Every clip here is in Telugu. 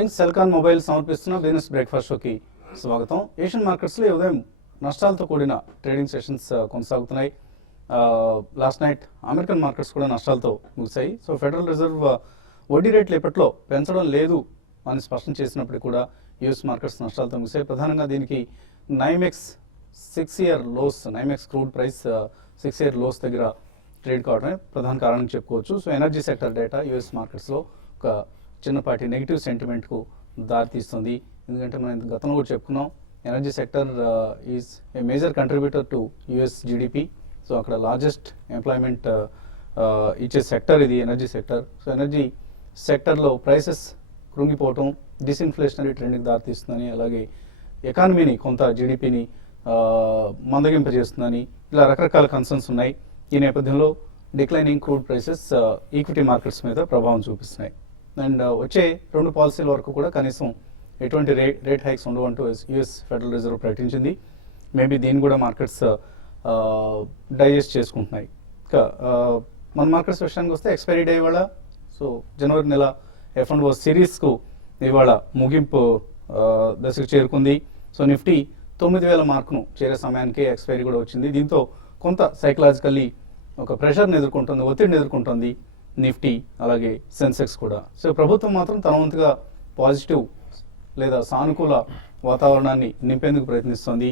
మార్నింగ్ సెల్కాన్ మొబైల్ సమర్పిస్తున్న బిజినెస్ బ్రేక్ఫాస్ట్ షోకి స్వాగతం. ఏషియన్ మార్కెట్స్లో ఈ ఉదయం నష్టాలతో కూడిన ట్రేడింగ్ సెషన్స్ కొనసాగుతున్నాయి. లాస్ట్ నైట్ అమెరికన్ మార్కెట్స్ కూడా నష్టాలతో ముగిశాయి. సో ఫెడరల్ రిజర్వ్ వడ్డీ రేట్లు ఎప్పట్లో పెంచడం లేదు అని స్పష్టం చేసినప్పటికీ కూడా యూఎస్ మార్కెట్స్ నష్టాలతో ముగిశాయి. ప్రధానంగా దీనికి NYMEX 6 year lows, NYMEX crude price 6 year lows దగ్గర ట్రేడ్ కావడమే ప్రధాన కారణం చెప్పుకోవచ్చు. So energy sector data US మార్కెట్స్లో ఒక చిన్నపాటి నెగిటివ్ సెంటిమెంట్కు దారితీస్తుంది. ఎందుకంటే మనం గతంలో కూడా చెప్పుకున్నాం, energy sector is a major contributor to US GDP. So అక్కడ లార్జెస్ట్ ఎంప్లాయ్మెంట్ ఇచ్చే సెక్టర్ ఇది ఎనర్జీ సెక్టర్. సో ఎనర్జీ సెక్టర్లో ప్రైసెస్ కృంగిపోవటం డిస్ఇన్ఫ్లేషనరీ ట్రెండ్కి దారితీస్తుందని, అలాగే ఎకానమీని కొంత జీడిపిని మందగింపజేస్తుందని ఇలా రకరకాల కన్సర్న్స్ ఉన్నాయి. ఈ నేపథ్యంలో declining crude prices equity markets మీద ప్రభావం చూపిస్తున్నాయి. అండ్ వచ్చే 2 పాలసీల వరకు కూడా కనీసం ఎటువంటి రేట్ హైక్స్ ఉండవంటూ యుఎస్ ఫెడరల్ రిజర్వ్ ప్రకటించింది. మేబీ దీన్ని కూడా మార్కెట్స్ డైజెస్ట్ చేసుకుంటున్నాయి. ఇంకా మన మార్కెట్స్ విషయానికి వస్తే ఎక్స్పైరీ డే ఇవాళ. సో జనవరి నెల F&O సిరీస్కు ఇవాళ ముగింపు దశకు చేరుకుంది. సో నిఫ్టీ 9,000 మార్కును చేరే సమయానికి ఎక్స్పైరీ కూడా వచ్చింది. దీంతో కొంత సైకలాజికల్లీ ఒక ప్రెషర్ని ఎదుర్కొంటుంది, ఒత్తిడిని ఎదుర్కొంటుంది నిఫ్టీ, అలాగే సెన్సెక్స్ కూడా. సో ప్రభుత్వం మాత్రం తన వంతుగా పాజిటివ్ లేదా సానుకూల వాతావరణాన్ని నింపేందుకు ప్రయత్నిస్తుంది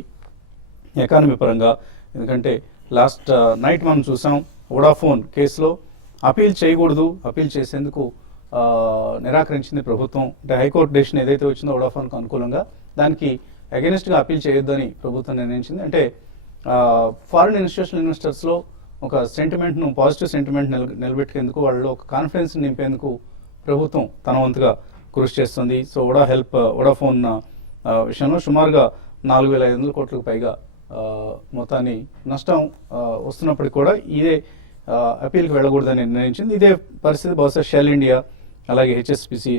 ఎకానమీ పరంగా. ఎందుకంటే లాస్ట్ నైట్ మనం చూసాం, వోడాఫోన్ కేసులో అపీల్ చేయకూడదు, అపీల్ చేసేందుకు నిరాకరించింది ప్రభుత్వం. అంటే హైకోర్టు డెసిషన్ ఏదైతే వచ్చిందో వోడాఫోన్కు అనుకూలంగా, దానికి అగెనిస్ట్గా అపీల్ చేయొద్దని ప్రభుత్వం నిర్ణయించింది. అంటే ఫారిన్ ఇన్స్టిట్యూషనల్ ఇన్వెస్టర్స్లో ఒక సెంటిమెంట్ను, పాజిటివ్ సెంటిమెంట్ నిలబెట్టేందుకు, వాళ్ళలో ఒక కాన్ఫిడెన్స్ నింపేందుకు ప్రభుత్వం తన వంతుగా కృషి చేస్తుంది. సో వోడాఫోన్ విషయంలో సుమారుగా 4,500 కోట్లకు పైగా మొత్తాన్ని నష్టం వస్తున్నప్పటికీ కూడా ఇదే అపీల్కి వెళ్ళకూడదని నిర్ణయించింది. ఇదే పరిస్థితి బహుశా షెల్ ఇండియా, అలాగే హెచ్ఎస్బిసి,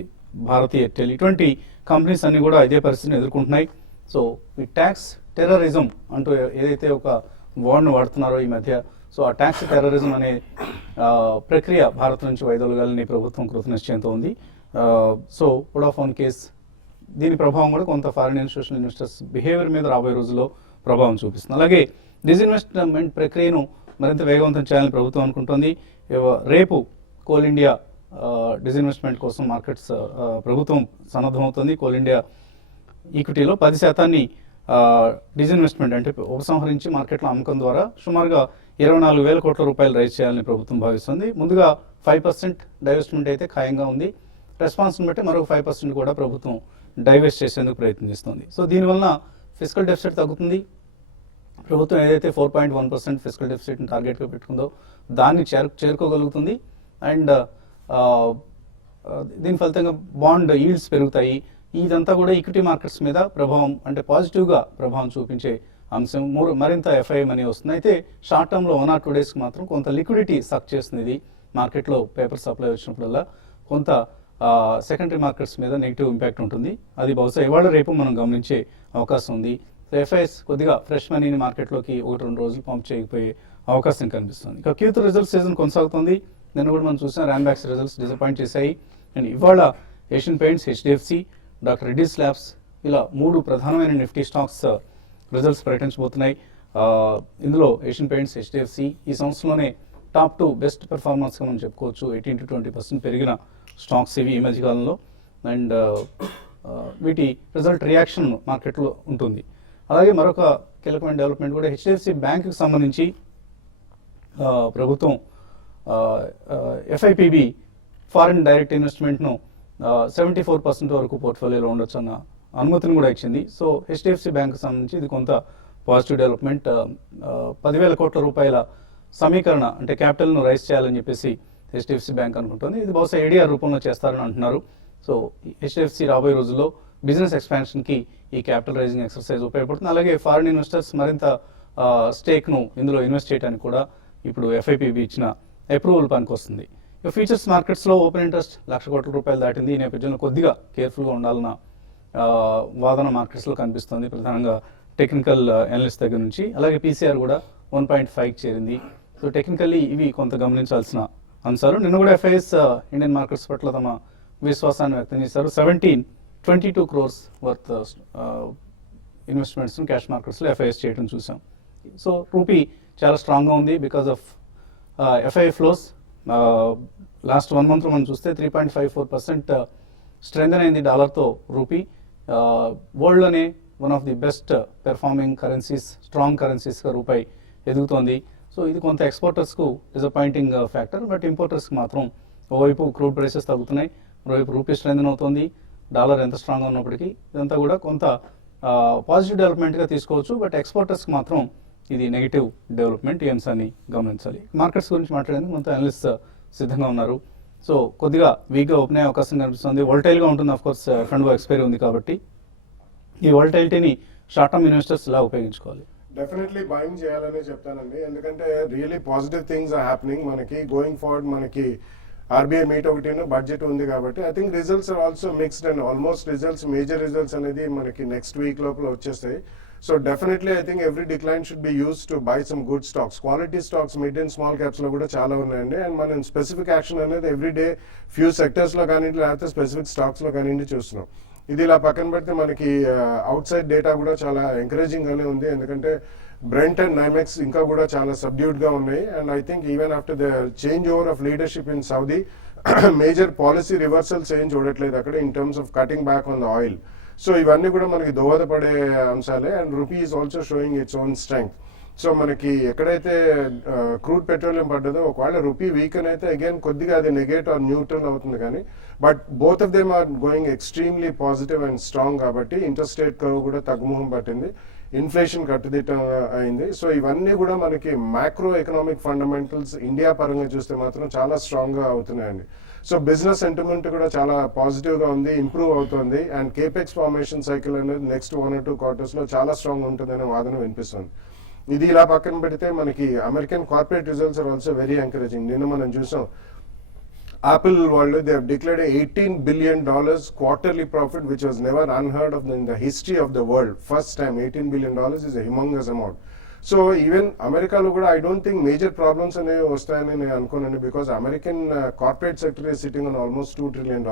భారతీ ఎయిర్టెల్ ఇటువంటి కంపెనీస్ అన్ని కూడా ఇదే పరిస్థితిని ఎదుర్కొంటున్నాయి. సో ఈ ట్యాక్స్ టెర్రరిజం అంటూ ఏదైతే ఒక వర్డ్ను వాడుతున్నారో ఈ మధ్య, సో ఆ ట్యాక్స్ టెర్రరిజం అనే ప్రక్రియ భారత్ నుంచి వైదొలగాలని ప్రభుత్వం కృతనిశ్చయంతో ఉంది. సో వోడాఫోన్ కేస్, దీని ప్రభావం కూడా కొంత ఫారిన్ ఇన్స్టిట్యూషనల్ ఇన్వెస్టర్స్ బిహేవియర్ మీద రాబోయే రోజుల్లో ప్రభావం చూపిస్తుంది. అలాగే డిస్ఇన్వెస్ట్మెంట్ ప్రక్రియను మరింత వేగవంతం చేయాలని ప్రభుత్వం అనుకుంటుంది. రేపు కోల్ ఇండియా డిస్ఇన్వెస్ట్మెంట్ కోసం మార్కెట్స్ ప్రభుత్వం సన్నద్ధమవుతుంది. కోల్ ఇండియా ఈక్విటీలో 10% డిస్ఇన్వెస్ట్మెంట్ అంటే ఉపసంహరించి మార్కెట్లో అమ్మకం ద్వారా సుమారుగా 24,000 కోట్ల రూపాయలు రైజ్ చేయాలని ప్రభుత్వం భావిస్తుంది. ముందుగా 5% డైవెస్ట్మెంట్ అయితే ఖాయంగా ఉంది. రెస్పాన్స్ని బట్టి మరొక 5% కూడా ప్రభుత్వం డైవెస్ట్ చేసేందుకు ప్రయత్నిస్తుంది. సో దీనివల్ల ఫిస్కల్ డెఫిసిట్ తగ్గుతుంది. ప్రభుత్వం ఏదైతే 4.1% ఫిస్కల్ డెఫిసిట్ని టార్గెట్గా పెట్టుకుందో దాన్ని చేరుకోగలుగుతుంది. అండ్ దీని ఫలితంగా బాండ్ ఈల్డ్స్ పెరుగుతాయి. ఇదంతా కూడా ఈక్విటీ మార్కెట్స్ మీద ప్రభావం, అంటే పాజిటివ్గా ప్రభావం చూపించే అంశం. మరింత ఎఫ్ఐ మనీ వస్తుంది. అయితే షార్ట్ టర్మ్లో 1 or 2 daysకి మాత్రం కొంత లిక్విడిటీ సక్ చేస్తుంది. ఇది మార్కెట్లో పేపర్ సప్లై వచ్చినప్పుడల్లా కొంత సెకండరీ మార్కెట్స్ మీద నెగిటివ్ ఇంపాక్ట్ ఉంటుంది. అది బహుశా ఇవాళ రేపు మనం గమనించే అవకాశం ఉంది. ఎఫ్ఐఎస్ కొద్దిగా ఫ్రెష్ మనీని మార్కెట్లోకి 1-2 రోజులు పంప్ చేయకపోయే అవకాశం కనిపిస్తుంది. ఇక Q3 రిజల్ట్స్ సీజన్ కొనసాగుతుంది. నిన్న కూడా మనం చూసాం, ర్యాన్బ్యాక్స్ రిజల్ట్స్ డిసప్పాయింట్ చేశాయి. అండ్ ఇవాళ ఏషియన్ పెయింట్స్, HDFC, డాక్టర్ రెడ్డీస్ ల్యాబ్స్ ఇలా 3 ప్రధానమైన నిఫ్టీ స్టాక్స్ రిజల్ట్స్ ప్రకటించబోతున్నాయి. ఇందులో ఏషియన్ పెయింట్స్, HDFC ఈ సంవత్సరంలోనే టాప్ 2 బెస్ట్ పెర్ఫార్మెన్స్గా మనం చెప్పుకోవచ్చు. 18 to 20% పెరిగిన స్టాక్స్ ఇవి ఈ మధ్యకాలంలో. అండ్ వీటి రిజల్ట్ రియాక్షన్ మార్కెట్లో ఉంటుంది. అలాగే మరొక కీలకమైన డెవలప్మెంట్ కూడా HDFC బ్యాంకుకి సంబంధించి ప్రభుత్వం FIPB ఫారిన్ డైరెక్ట్ ఇన్వెస్ట్మెంట్ను 74% వరకు పోర్ట్ఫోలియోలో ఉండొచ్చు అన్న అనుమతిని కూడా ఇచ్చింది. సో HDFC బ్యాంకుకి సంబంధించి ఇది కొంత పాజిటివ్ డెవలప్మెంట్. 10,000 కోట్ల రూపాయల సమీకరణ, అంటే క్యాపిటల్ను రైజ్ చేయాలని చెప్పేసి HDFC బ్యాంక్ అనుకుంటుంది. ఇది బహుశా ADR రూపంలో చేస్తారని అంటున్నారు. సో HDFC రాబోయే రోజుల్లో బిజినెస్ ఎక్స్పాన్షన్కి ఈ క్యాపిటల్ రైజింగ్ ఎక్సర్సైజ్ ఉపయోగపడుతుంది. అలాగే ఫారిన్ ఇన్వెస్టర్స్ మరింత స్టేక్ను ఇందులో ఇన్వెస్ట్ చేయడానికి కూడా ఇప్పుడు FIPB ఇచ్చిన అప్రూవల్ పనికి వస్తుంది. ఇక ఫ్యూచర్స్ మార్కెట్స్లో ఓపెన్ ఇంట్రెస్ట్ 1,00,000 కోట్ల రూపాయలు దాటింది. ఈ నేపథ్యంలో కొద్దిగా కేర్ఫుల్గా ఉండాలన్న వాదన మార్కెట్స్లో కనిపిస్తుంది, ప్రధానంగా టెక్నికల్ అనలిస్ట్ దగ్గర నుంచి. అలాగే PCR కూడా 1.5కి చేరింది. సో టెక్నికల్లీ ఇవి కొంత గమనించాల్సిన అంశాలు. నిన్న కూడా FIS ఇండియన్ మార్కెట్స్ పట్ల తమ విశ్వాసాన్ని వ్యక్తం చేశారు. 17 22 crores వర్త్ ఇన్వెస్ట్మెంట్స్ని క్యాష్ మార్కెట్స్లో ఎఫ్ఐఎస్ చేయడం చూసాం. సో రూపీ చాలా స్ట్రాంగ్గా ఉంది because of FII flows. Last 1 month మనం చూస్తే 3.54% స్ట్రెంగ్తన్ అయింది డాలర్తో రూపీ. వరల్డ్లోనే one of the best performing currencies, strong కరెన్సీస్గా రూపాయి ఎదుగుతోంది. సో ఇది కొంత ఎక్స్పోర్టర్స్కు డిసప్పాయింటింగ్ ఫ్యాక్టర్, బట్ ఇంపోర్టర్స్కి మాత్రం ఓవైపు క్రూడ్ ప్రైసెస్ తగ్గుతున్నాయి, మరోవైపు రూపీ స్ట్రెంగ్తన్ అవుతుంది, డాలర్ ఎంత స్ట్రాంగ్గా ఉన్నప్పటికీ ఇదంతా కూడా కొంత పాజిటివ్ డెవలప్మెంట్గా తీసుకోవచ్చు. బట్ ఎక్స్పోర్టర్స్కి మాత్రం ఇది నెగిటివ్ డెవలప్మెంట్, ఈ అంశాన్ని గమనించాలి. మార్కెట్స్ గురించి మాట్లాడేందుకు కొంత అనలిస్ట్ సిద్ధంగా ఉన్నారు. సో కొద్దిగా వీక్గా ఓపెన్ అయ్యే అవకాశం కనిపిస్తుంది. వోల్టైల్గా ఉంటుంది, ఆఫ్ కోర్స్ ఫండ్ ఎక్స్పైరీ ఉంది కాబట్టి. ఈ వోల్టైలిటీని షార్ట్ టర్మ్ ఇన్వెస్టర్స్ ఇలా ఉపయోగించుకోవాలి. డెఫినెట్లీ బయింగ్ చేయాలని చెప్తానండి, ఎందుకంటే really positive things are happening. మనకి గోయింగ్ ఫార్వర్డ్ మనకి ఆర్బీఐ మీట్ ఒకటి బడ్జెట్ ఉంది కాబట్టి I think results are also mixed and almost results, major results అనేది మనకి నెక్స్ట్ వీక్ లోపల వచ్చేస్తాయి. So definitely I think every decline should be use to buy some good stocks. Quality stocks mid and small caps లో కూడా చాలా ఉన్నాయండి. అండ్ మనం స్పెసిఫిక్ యాక్షన్ అనేది ఎవ్రీ డే ఫ్యూ సెక్టర్స్ లో కానీ లేకపోతే స్పెసిఫిక్ స్టాక్స్ లో కానీ చూస్తున్నాం. ఇది ఇలా పక్కన పెడితే మనకి అవుట్ సైడ్ డేటా కూడా చాలా ఎంకరేజింగ్ గానే ఉంది, ఎందుకంటే బ్రెంట్ అండ్ నైమెక్స్ ఇంకా కూడా చాలా సబ్డ్యూడ్ గా ఉన్నాయి. And I think even after the change over of leadership in Saudi, major policy reversals ఏం చూడట్లేదు అక్కడ in terms of cutting back on the oil. So ఇవన్నీ కూడా మనకి దోహదపడే అంశాలే. And rupee is also showing its own strength. So మనకి ఎక్కడైతే క్రూడ్ పెట్రోలియం పడ్డదో, ఒకవేళ రూపీ వీకెన్ అయితే అగైన్ కొద్దిగా అది నెగేటివ్ ఆర్ న్యూట్రల్ అవుతుంది, కానీ but both of them are going extremely positive and strong. కాబట్టి ఇంట్రెస్ట్ రేట్ కర్వ్ కూడా తగ్గుముఖం పట్టింది, ఇన్ఫ్లేషన్ కట్టుదిట్టం అయింది. సో ఇవన్నీ కూడా మనకి మ్యాక్రో ఎకనామిక్ ఫండమెంటల్స్ ఇండియా పరంగా చూస్తే మాత్రం చాలా స్ట్రాంగ్ గా అవుతున్నాయండి. సో బిజినెస్ సెంటిమెంట్ కూడా చాలా పాజిటివ్ గా ఉంది, ఇంప్రూవ్ అవుతుంది. అండ్ కేపెక్స్ ఫార్మేషన్ సైకిల్ అనేది నెక్స్ట్ 1 or 2 quarters లో చాలా స్ట్రాంగ్ ఉంటుందనే వాదన వినిపిస్తుంది. ఇది ఇలా పక్కన పెడితే మనకి American corporate results are also very encouraging. నిన్న మనం చూసాం Apple వాళ్ళు they have declared $18 billion quarterly profit, which was never unheard of in the history of the world. First time $18 billion is a humongous amount. So even అమెరికాలో కూడా I don't think major problems అనేవి వస్తాయని నేను అనుకోనండి, because American corporate sector is sitting on almost $2 trillion.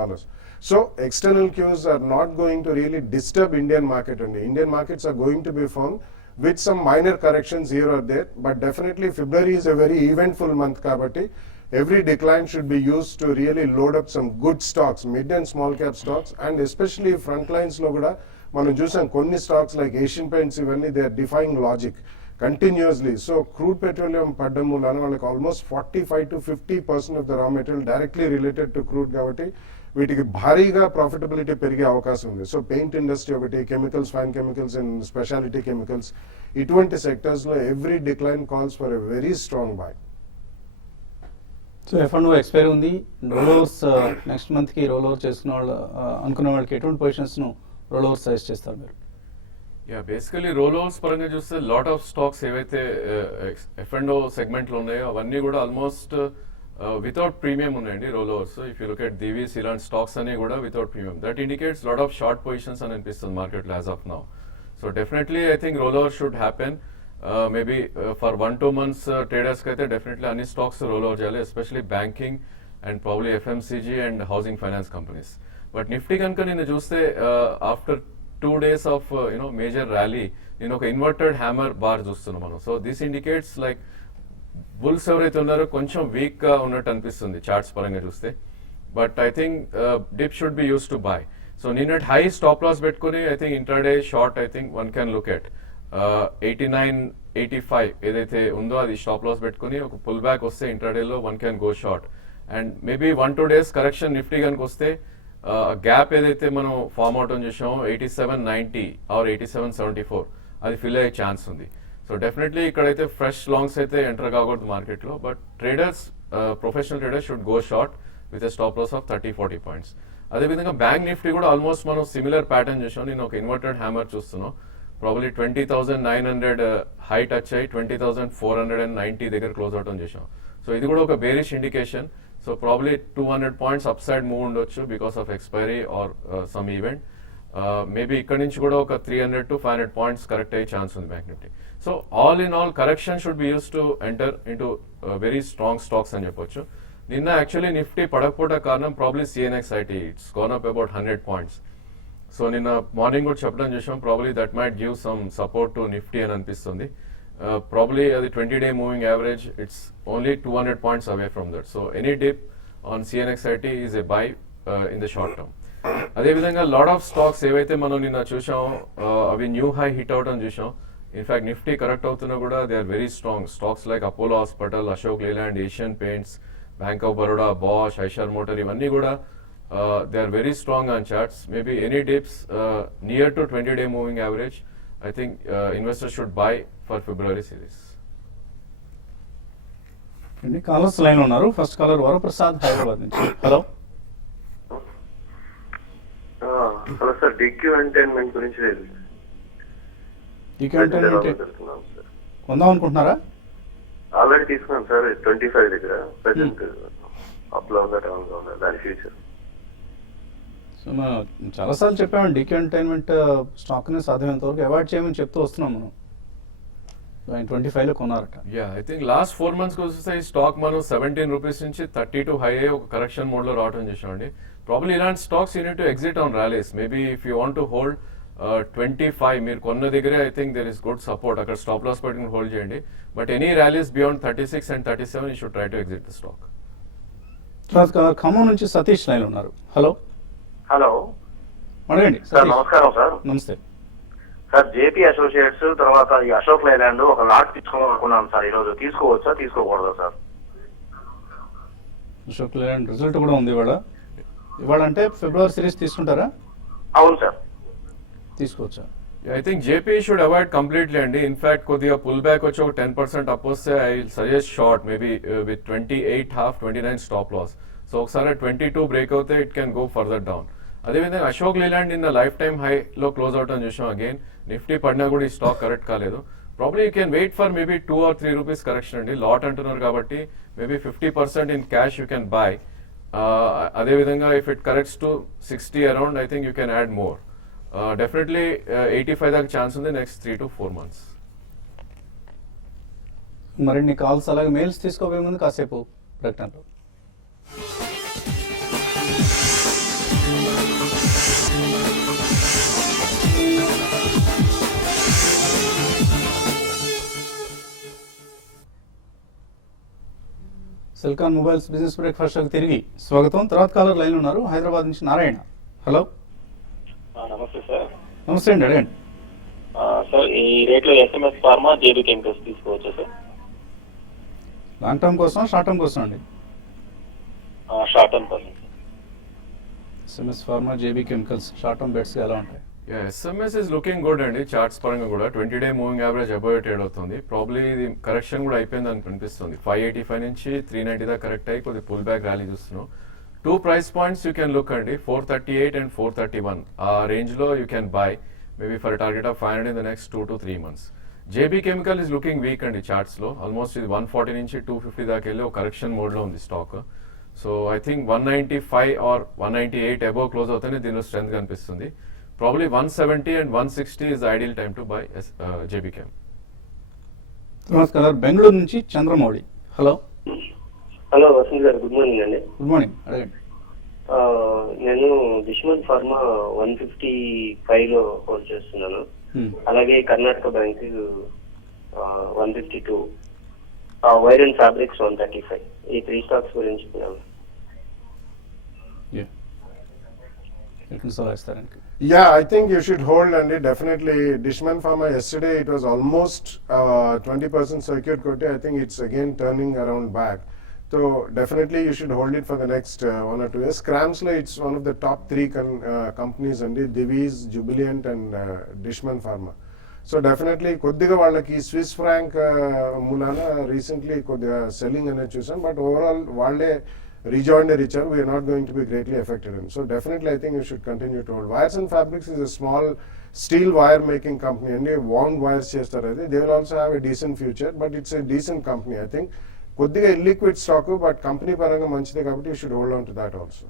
So external cues are not going to really disturb Indian market అండి. Indian markets are going to be firm with some minor corrections here or there, but definitely February is a very eventful month kabatti every decline should be used to really load up some good stocks, mid and small cap stocks, and especially front lines lo kuda manam chusam konni stocks like Asian Paints ivanni they are defying logic continuously. So crude petroleum paddam mulana వాళ్ళకి almost 45 to 50% of the raw material directly related to crude kabatti వీటికి భారీగా ప్రాఫిటబిలిటీ పెరిగే అవకాశం ఉంది. సో పెయింట్ ఇండస్ట్రీ ఒకటి, chemicals, fine chemicals and speciality chemicals, ఇటువంటి సెక్టర్స్ లో every decline calls for a very strong buy. So F and O expiry ఉంది, రోల్ ఓవర్స్ నెక్స్ట్ మంత్ కి రోల్ ఓవర్ చేసుకున్న వాళ్ళు అనుకున్న వాళ్ళకి ఎటువంటి పొజిషన్స్ ను రోల్ ఓవర్ సజెస్ట్ చేస్తారు మీరు? యా, బేసికలీ రోల్ ఓవర్స్ పరంగా చూస్తే లాట్ ఆఫ్ స్టాక్స్ ఏవైతే ఎఫ్ఎండ్ఓ సెగ్మెంట్ లో ఉన్నాయో అవన్నీ కూడా ఆల్మోస్ట్ వితౌట్ ప్రీమియం ఉన్నాయండి roll overs. If you look at Divi's ఇలాంటి స్టాక్స్ అన్ని కూడా without premium, that indicates lot of short positions అని అనిపిస్తుంది మార్కెట్లో as of now. So definitely I think roll over should happen. Maybe for 1-2 months traders కి అయితే డెఫినెట్లీ అన్ని స్టాక్స్ రోల్ ఓవర్ చేయాలి, especially banking and probably FMCG and housing finance companies. But Nifty కనుక నేను చూస్తే after 2 days of major rally నేను ఒక ఇన్వర్టెడ్ హ్యామర్ బార్ చూస్తున్నాం మనం. So this indicates like bulls ఎవరైతే ఉన్నారో కొంచెం వీక్ గా ఉన్నట్టు అనిపిస్తుంది చార్ట్స్ పరంగా చూస్తే. But I think dip should be use to by. So నిన్నటి హై స్టాప్ లాస్ పెట్టుకుని I think intraday short I think one can look at 89-85 ఏదైతే ఉందో అది స్టాప్ లాస్ పెట్టుకుని ఒక పుల్ బ్యాక్ వస్తే ఇంట్రాడేలో one can go short. And maybe 1-2 days correction Nifty కనుక వస్తే గ్యాప్ ఏదైతే మనం ఫార్మ్ అవుట్ చేసామో 8790 ఆర్ 8774 అది ఫిల్ అయ్యే ఛాన్స్ ఉంది. సో డెఫినెట్లీ ఇక్కడైతే ఫ్రెష్ లాంగ్స్ అయితే ఎంటర్ కాకూడదు మార్కెట్లో, but traders professional traders should go short with a stop loss of 30-40 points. అదేవిధంగా బ్యాంక్ నిఫ్టీ కూడా ఆల్మోస్ట్ మనం సిమిలర్ ప్యాటర్న్ చూసాం. నేను ఒక ఇన్వర్టెడ్ హ్యామర్ చూస్తున్నాం, ప్రాబ్లీ 20,900 హై టచ్ అయ్యి 20,490 దగ్గర క్లోజ్ అవటం చేసాం. సో ఇది కూడా ఒక bearish indication. So probably 200 points upside move ఉండొచ్చు because of expiry or some event. Maybe ఇక్కడ నుంచి కూడా ఒక 300 to 500 points కరెక్ట్ అయ్యే ఛాన్స్ ఉంది bank Nifty. So all in all correction should be use to enter into very strong stocks అని చెప్పొచ్చు. నిన్న యాక్చువల్లీ నిఫ్టీ పడకపోవడం కారణం probably CNX IT, it's gone up about 100 points. So నిన్న మార్నింగ్ కూడా చెప్పడం చేసాం, probably that might give some support to Nifty అని అనిపిస్తుంది. ప్రాబ్లీ అది 20-day moving average, it's only 200 points away from that. So any dip on CNXIT is a by in the short term. అదేవిధంగా లాట్ ఆఫ్ స్టాక్స్ ఏవైతే మనం నిన్న చూసాం అవి న్యూ హై హిట్ అవుట్ అని చూసాం. ఇన్ఫాక్ట్ నిఫ్టీ కరెక్ట్ అవుతున్నా కూడా they are very strong. Stocks like Apollo Hospital, Ashok Leyland, Asian Paints, Bank of Baroda, Bosch, Eicher Motor, ఇవన్నీ కూడా they are very strong on charts. Maybe any dips near to 20-day moving average, I think investors should buy for February series. Callers line ఉన్నారు. ఫస్ట్ కాలర్ వరప్రసాద్ హైదరాబాద్ నుంచి. Hello hello sir, DQ Entertainment గురించి లేదు కొందాం అనుకుంటున్నారా? ఆల్రెడీ తీసుకున్నాం సార్ 25 దగ్గర. ప్రెసెంట్ అప్ లో ఉందా డౌన్ లో ఉందా దాని ఫ్యూచర్? సో మనం చాలాసార్లు చెప్పామండి, డీకే ఎంటర్టైన్మెంట్ స్టాక్ని సాధ్యమైనంత వరకు అవాయిడ్ చేయమని చెప్తూ వస్తున్నాం మనం. ఆయన 25లో కొన్నారట. ఐ థింక్ లాస్ట్ 4 months వస్తే ఈ స్టాక్ మనం 17 రూపీస్ నుంచి 32 హై అయ్యి ఒక కరెక్షన్ మోడ్ లో రావడం చేసామండి. ప్రాబ్లీ ఇలాంటి stocks you need to exit on rallies. Maybe if you want to hold 25 మీరు కొన్న దగ్గరే I think there is good support. అక్కడ స్టాప్ లాస్ పెట్టుకుని హోల్డ్ చేయండి. But any rallies beyond 36 and 37 you should try to exit the stock. Khammam నుంచి సతీష్ లైన్ ఉన్నారు. హలో హలో అడగండి సార్. నమస్కారం సార్. నమస్తే సార్, జేపీ అసోసియేట్స్ తర్వాత ఈ అశోక్ లేలాండ్ ఒక లాట్ తీసుకోవాలి అనుకున్నాను సార్. ఈ రోజు తీసుకోవచ్చా తీసుకోకూడదా సార్? అశోక్ లేలాండ్ రిజల్ట్ కూడా ఉంది ఇవాళ అంటే ఫిబ్రవరి సిరీస్ తీసుకుంటారా? అవును సార్. తీసుకోవచ్చా? I think JP should avoid completely అండి. ఇన్ఫాక్ట్ కొద్దిగా పుల్ బ్యాక్ వచ్చి ఒక 10% అప్ వస్తే I will suggest short, maybe with 28.5-29 stop loss. So ఒకసారి 22 బ్రేక్ అవుతే it can go further down. అదేవిధంగా అశోక్ లేలాండ్ నిన్న లైఫ్ టైమ్ హైలో క్లోజ్ అవుట్ అని చూసాం. అగైన్ నిఫ్టీ పడినా కూడా ఈ స్టాక్ కరెక్ట్ కాలేదు. Probably you can wait for maybe 2 or 3 rupees correction అండి. లాట్ అంటున్నారు కాబట్టి maybe 50% in cash you can buy. అదేవిధంగా if it corrects to 60 around, I think you can add more. Definitely 85 దాకా ఛాన్స్ ఉంది నెక్స్ట్ 3 to 4 months. మరిన్ని కాల్స్ అలాగే మెయిల్స్ తీసుకోబోయే ముందు కాసేపు ప్రకటనలు. సెల్కాన్ మొబైల్స్ బిజినెస్ బ్రేక్ఫాస్ట్ తిరిగి స్వాగతం. తర్వాత కాలర్ లైన్ ఉన్నారు హైదరాబాద్ నుంచి నారాయణ. హలో నమస్తే సార్. నమస్తే అండి, అడగండి. సార్, ఈ రేట్లో SMS ఫార్మా, జేబీ కెమికల్స్ తీసుకోవచ్చా సార్? లాంగ్ టర్మ్ కోసం షార్ట్ టర్మ్ కోసం అండి? షార్ట్ టర్మ్ కోసం. SMS Pharma, JB Chemicals short term bets ఎలా ఉంటాయి? SMS is looking good అండి. చార్ట్స్ పరంగా కూడా 20-day moving average above trade అవుతుంది. ప్రాబ్లీ ఇది కరెక్షన్ కూడా అయిపోయింది అని కనిపిస్తుంది. 585 నుంచి 390 దాకా కరెక్ట్ అయ్యి కొద్ది పుల్ బ్యాక్ ర్యాలీ చూస్తున్నాం. 2 price points you can look అండి, 438 and 431. ఆ రేంజ్ లో you can by maybe for target of 500 in the next 2 to 3 months. JB chemical is looking week అండి చార్ట్స్ లో. ఆల్మోస్ట్ ఇది 140 నుంచి 250 దాకా వెళ్ళి ఒక కరెక్షన్ మోడ్ లో ఉంది stock. So I think 195 or 198 above close అవుతేనే దీనిలో స్ట్రెంత్ కనిపిస్తుంది. Probably 170 and 160 is the ideal time to buy JB Chem. నమస్కారం, బెంగళూరు నుంచి చంద్రమౌళి. హలో హలో వసంత్ గారు, గుడ్ మార్నింగ్ అండి. గుడ్ మార్నింగ్, అడగండి. నేను దిష్మన్ ఫార్మా 155 లో హోల్డ్ చేస్తున్నాను. అలాగే Karnataka bank 152, wire and fabrics 135. ఈ 3 స్టాక్స్ గురించి Yeah, I think you should hold, and definitely Dishman Pharma yesterday it was almost 20% circuit kote. I think it's again turning around back. So definitely you should hold it for the next 1 or 2 years. Cramsla, it's one of the top 3 companies and Divi's, Jubilant and Dishman Pharma. So definitely కొద్దిగా వాళ్ళకి స్విస్ ఫ్రాంక్ మూలాన రీసెంట్లీ కొద్దిగా సెల్లింగ్ అనేది చూసాం. బట్ ఓవరాల్ వాళ్ళే rejoined the richer, we are not going to be greatly affected in. So definitely I think you should continue to hold. Wires and Fabrics is a small steel wire making company and wound wires chestaru. They will also have a decent future, but it's a decent company. I think కొద్దిగా illiquid stock, but company పరంగా మంచిదే కాబట్టి you should hold on to that also.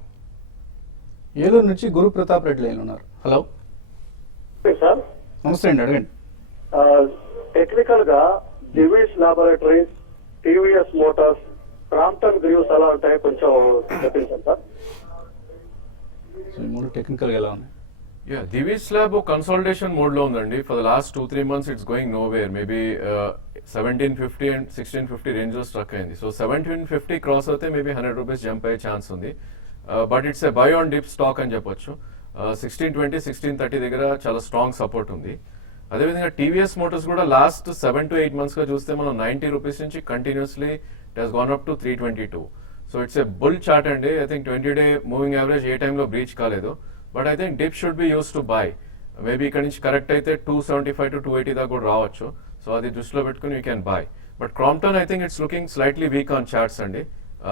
Eluru నుంచి గురు ప్రతాప్ రెడ్డి లైన్ ఉన్నారు. Hello sir. నమస్తే అండి, అడగండి. టెక్నికల్ గా Divi's laboratories, TVS Motors, Crompton Greaves అలా ఉంటాయి, కొంచెం చెప్పించాను సార్. సో ఈ 3 టెక్నికల్ గా ఎలా ఉన్నాయి? Yeah Divi's lab consolidation mode లో ఉందండి. For the last 2-3 months it's going nowhere. Maybe 1750 and 1650 range లో స్ట్రక్ అయింది. సో 1750 క్రాస్ అయితే మేబీ ₹100 జంప్ అయ్యే ఛాన్స్ ఉంది. But it's a buy on dip stock అని చెప్పొచ్చు. 1620 1630 దగ్గర చాలా స్ట్రాంగ్ సపోర్ట్ ఉంది. అదేవిధంగా టీవీఎస్ మోటార్స్ కూడా లాస్ట్ 7 to 8 months గా చూస్తే మనం ₹90 నుంచి continuously it has gone up to 322. So it's a bull chart అండి. I think 20-day moving average ఏ టైంలో బ్రీచ్ కాలేదు. But I think dip should be use to buy. Maybe ఇక్కడ నుంచి కరెక్ట్ అయితే 275 to 280 దాకా కూడా రావచ్చు. సో అది దృష్టిలో పెట్టుకుని you can buy. But Crompton I think it's looking slightly weak on charts అండి.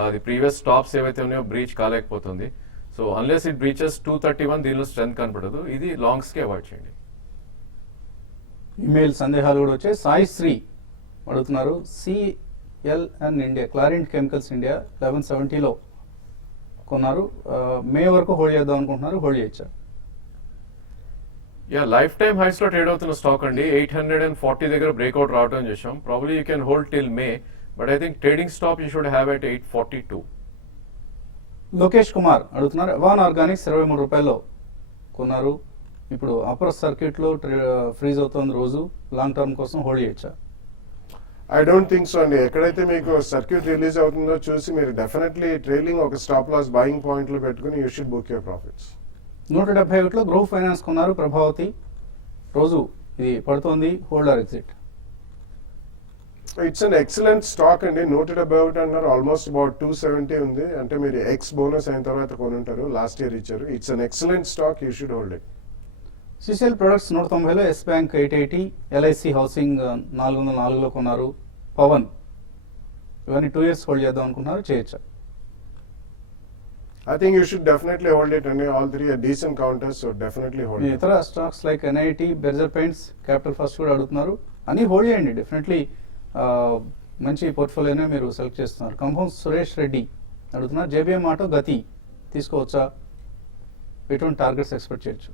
అది ప్రీవియస్ టాప్స్ ఏవైతే ఉన్నాయో బ్రీచ్ కాలేకపోతుంది. సో అన్లెస్ ఇట్ బ్రీచెస్ 231 దీనిలో స్ట్రెంత్ కనపడదు. ఇది లాంగ్స్ కి అవాయిడ్ చేయండి. ఈమెయిల్ సందేహాలు కూడా వచ్చాయి. సాయి శ్రీ అడుగుతున్నారు, CLN India Clariant Chemicals India 1170లో కొన్నారు, మే వరకు హోల్డ్ చేద్దాం అనుకుంటున్నారు, హోల్డ్ చేయొచ్చా? యా లైఫ్ టైమ్ హైస్ లో ట్రేడ్ అవుతున్న స్టాక్ అండి. 840 దగ్గర బ్రేక్అవుట్ రావడం చేసాం. Probably you can hold till May, but I think trading stop you should have at 842. Lokesh Kumar అడుగుతున్నారు, అవాన్ ఆర్గానిక్స్ ₹23లో కొన్నారు, ఇప్పుడు అప్పర్ సర్క్యూట్ లో ఫ్రీజ్ అవుతుంది రోజు, లాంగ్ టర్మ్ కోసం హోల్డ్ చేయొచ్చా? ఐ డోంట్ థింక్ సో అండి. ఎక్కడైతే మీకు సర్క్యూట్ రిలీజ్ అవుతుందో చూసి మీరు డెఫినెట్లీ ట్రైలింగ్ ఒక స్టాప్ లాస్ బయింగ్ పాయింట్ లో పెట్టుకుని you should book your profits. 171లో గ్రో ఫైనాన్స్ కొన్నారు, ప్రభావతి రోజు ఇది పడుతోంది, hold or exit? It's an excellent stock అండి. 170 అన్నారు, ఆల్మోస్ట్ అబౌట్ 270 ఉంది. అంటే మీరు ఎక్స్ బోనస్ అయిన తర్వాత కొనుంటారు, లాస్ట్ ఇయర్ ఇచ్చారు. It's an excellent stock, you should hold it. CCL Products 190లో, ఎస్ బ్యాంక్ 880, ఎల్ఐసి హౌసింగ్ 404లో కొన్నారు, పవన్ ఇవన్నీ 2 years హోల్డ్ చేద్దాం అనుకున్నారు, చేయొచ్చా? I think you should definitely hold it, and all three are decent counters, so definitely hold it. ఇతర stocks like NIT, Berger paints, capital first కూడా అడుగుతున్నారు, అన్నీ హోల్డ్ చేయండి. డెఫినెట్లీ మంచి పోర్ట్ఫోలియోనే మీరు సెలెక్ట్ చేస్తున్నారు. కంపౌండ్ సురేష్ రెడ్డి అడుగుతున్నారు, జేబీఎం ఆటో, గతి తీసుకోవచ్చా, ఎటువంటి టార్గెట్స్ ఎక్స్పెక్ట్ చేయొచ్చు?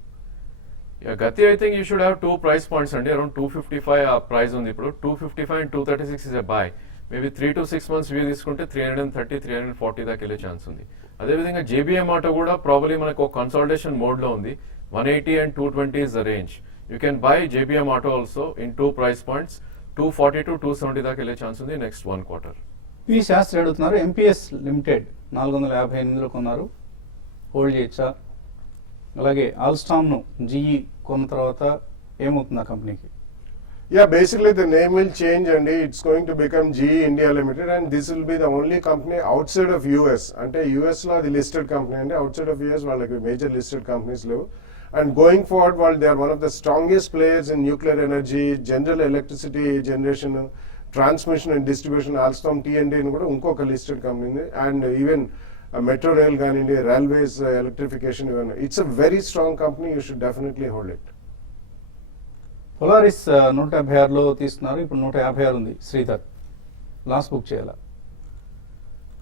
గతి I think you should have 2 price points అండి. అరౌండ్ 255 ఆ ప్రైస్ ఉంది ఇప్పుడు. 255 and 236 is a by. Maybe 3 to 6 months view తీసుకుంటే 330, 340 దాకా వెళ్ళే ఛాన్స్ ఉంది. అదేవిధంగా జేబీఎం ఆటో కూడా ప్రాబబ్లీ మనకు ఒక కన్సాలిడేషన్ మోడ్ లో ఉంది. 180 and 220 is the range. You can by JBM auto also in 2 price points. 240 to 270 దాకా వెళ్ళే ఛాన్స్ ఉంది నెక్స్ట్ 1 quarter. పి శాస్త్రి అడుగుతున్నారు, ఎంపీఎస్ లిమిటెడ్ 458లో కొన్నారు, హోల్డ్ చేయొచ్చా? అలాగే ఆల్స్టామ్ను జీఈ కొన్న తర్వాత ఏమవుతుంది ఆ కంపెనీకి? Yeah, basically the name will change and it's going to become GE India Limited, and this will be the only company outside of US. Ante US lo the listed company and outside of US వాళ్ళకి major listed companies levu. And going forward, while they are one of the strongest players in nuclear energy, general electricity generation, transmission and distribution, Alstom T&D ను కూడా ఇంకొక listed company, and even metro rail ganindi, railways electrification, even it's a very strong company. You should definitely hold it. Polaris 156లో తీసుకున్నారు, ఇప్పుడు 156 ఉంది. శ్రీధర్ లాస్ట్ బుక్ చేయాలా?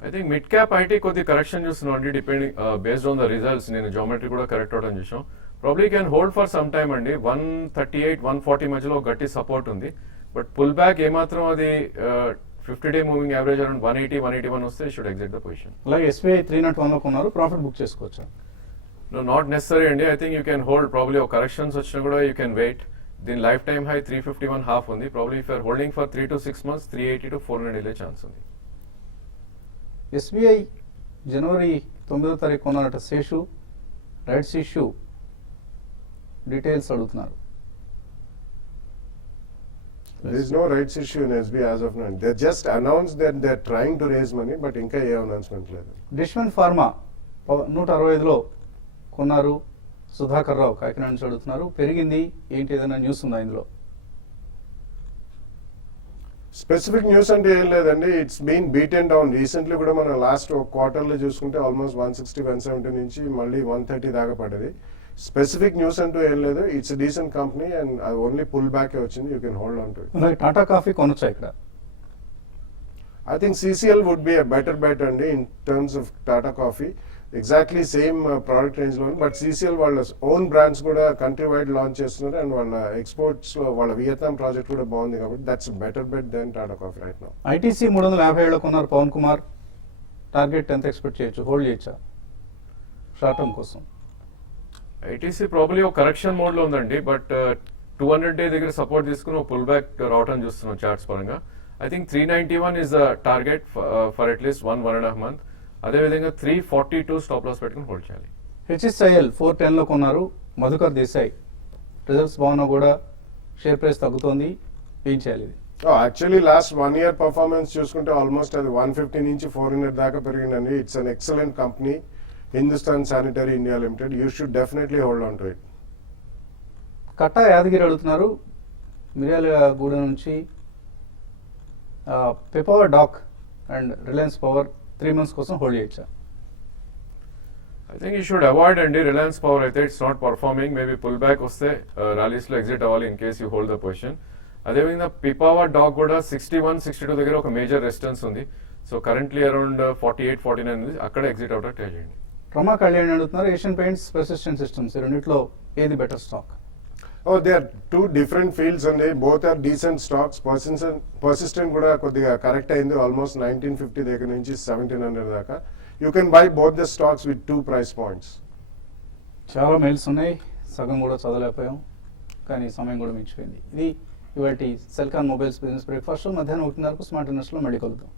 I think mid cap IT కొద్ది కరెక్షన్ చూస్తున్నాం అండి, depending based on the results. నేను జామెట్రీ కూడా కరెక్ట్ అవడం చూసాం. Probably can hold for some time అండి. 138, 140 మధ్యలో గట్టి సపోర్ట్ ఉంది. బట్ పుల్ బ్యాక్ ఏమాత్రం అది 50-day మూవింగ్ యావరేజ్ అరౌండ్ 180, 181 వస్తే షుడ్ ఎగ్జిట్ ద పొజిషన్. అలాగే ఎస్బీఐ 301లో కొన్నారు, ప్రాఫిట్ బుక్ చేసుకోవచ్చా? నో, నాట్ నెసరీ అండి. I think you can hold. Probably ఒక కరెక్షన్స్ వచ్చినా కూడా యూ కెన్ వెయిట్. దీని లైఫ్ టైమ్ హై 351.5 ఉంది. Probably if you're holding for 3 to 6 months 380 to 400 వెళ్ళే ఛాన్స్ ఉంది. ఎస్బీఐ జనవరి 9వ తారీఖు కొన్నారట, శేషు రైట్స్ ఇష్యూ డీటెయిల్స్ అడుగుతున్నారు. There is no rights issue in SBI as of now. They just announced that they are trying to raise money, but ఇంకా ఏ అనౌన్స్మెంట్ లేదు. డిష్మన్ ఫార్మా 165లో కొన్నారు, సుధాకర్ రావు కాకినాడ నుంచి అడుగుతున్నారు, పెరిగింది ఏంటి, ఏదైనా న్యూస్ ఉందా ఇందులో? స్పెసిఫిక్ న్యూస్ అంటే ఏం లేదండి. It's been beaten down recently. కూడా మనం లాస్ట్ ఒక క్వార్టర్లో చూసుకుంటే ఆల్మోస్ట్ 160, 170 నుంచి మళ్ళీ 130 దాకా పడ్డది. స్పెసిఫిక్ న్యూస్ అంటూ ఏం లేదు. ఇట్స్ డీసెంట్ కంపెనీ అండ్ అది ఓన్లీ పుల్ బ్యాక్ వచ్చింది. You can hold on to it. అలాగే టాటా కాఫీ కొనొచ్చా ఇక్కడ? I think CCL would be a better bet అండి in terms of Tata Coffee. Exactly same product range లో, బట్ CCL వాళ్ళ ఓన్ బ్రాండ్స్ కూడా కంట్రీ వైడ్ లాంచ్ చేస్తున్నారు. అండ్ వాళ్ళ ఎక్స్పోర్ట్స్ లో వాళ్ళ వియత్నాం ప్రాజెక్ట్ కూడా బాగుంది, కాబట్టి that's better bet than Tata Coffee right now. ITC 357లో కొన్నారు పవన్ కుమార్, టార్గెట్ ఎంత ఎక్స్పెక్ట్ చేయొచ్చు, హోల్డ్ చేయొచ్చా షార్ట్ టర్మ్ కోసం? ఐటీసీ ప్రాబ్లీ ఒక కరెక్షన్ మోడ్ లో ఉందండి, బట్ 200 డే దగ్గర సపోర్ట్ తీసుకుని ఒక పుల్ బ్యాక్ రావడం చూస్తున్నాం చార్ట్స్ పరంగా. I think 391 is the target for at least 1.5 month. అదేవిధంగా 342 స్టాప్ లాస్ పెట్టుకుని హోల్డ్ చేయాలి. హెచ్ఎస్ఐఎల్ 410లో కొన్నారు మధుకర్ దేశాయ్, రిజల్ట్స్ బాగున్నా కూడా షేర్ ప్రైస్ తగ్గుతోంది, ఏం చేయాలి ఇది? యాక్చువల్లీ లాస్ట్ 1 year పర్ఫార్మెన్స్ చూసుకుంటే ఆల్మోస్ట్ అది 150 నుంచి 400 దాకా పెరిగిందండి. It's an excellent company, Hindustan Sanitary India Limited. You should definitely hold on to it. Katta Yadagiri అడుగుతున్నారు మిర్యాలగూడ నుంచి, పిపవర్ డాక్ అండ్ రిలయన్స్ పవర్ 3 months కోసం హోల్డ్ చేయొచ్చా? I think you should avoid అండి. రిలయన్స్ పవర్ అయితే it's not performing, maybe pull back వస్తే ర్యాలీస్ లో ఎగ్జిట్ అవ్వాలి in case you hold the position. అదేవిధంగా పిపావర్ డాక్ కూడా 61, 62 దగ్గర ఒక మేజర్ రెసిస్టెన్స్ ఉంది. సో కరెంట్లీ అరౌండ్ 48, 49 ఉంది, అక్కడ ఎగ్జిట్ అవుట్ ట్రై చేయండి. రమా కళ్యాణ్ అడుగుతున్నారు ఏషియన్ పెయింట్స్, పర్సిస్టెంట్ సిస్టమ్స్, ఈ రెండిట్లో ఏది better stock? They are 2 different fields అండి. Both are decent stocks. Persistent కూడా కొద్దిగా కరెక్ట్ అయింది, ఆల్మోస్ట్ 1950 దగ్గర నుంచి 1700 దాకా. You can by both the stocks with 2 price points. చాలా మెయిల్స్ ఉన్నాయి, సగం కూడా చదవలేకపోయాం, కానీ సమయం కూడా మించిపోయింది. ఇది ఇవాటి సెల్కాన్ మొబైల్స్ బిజినెస్ బ్రేక్ఫాస్ట్. మధ్యాహ్నం 1:30 స్మార్ట్ ఇన్వెస్ట్లో మళ్ళీ కలుద్దాం.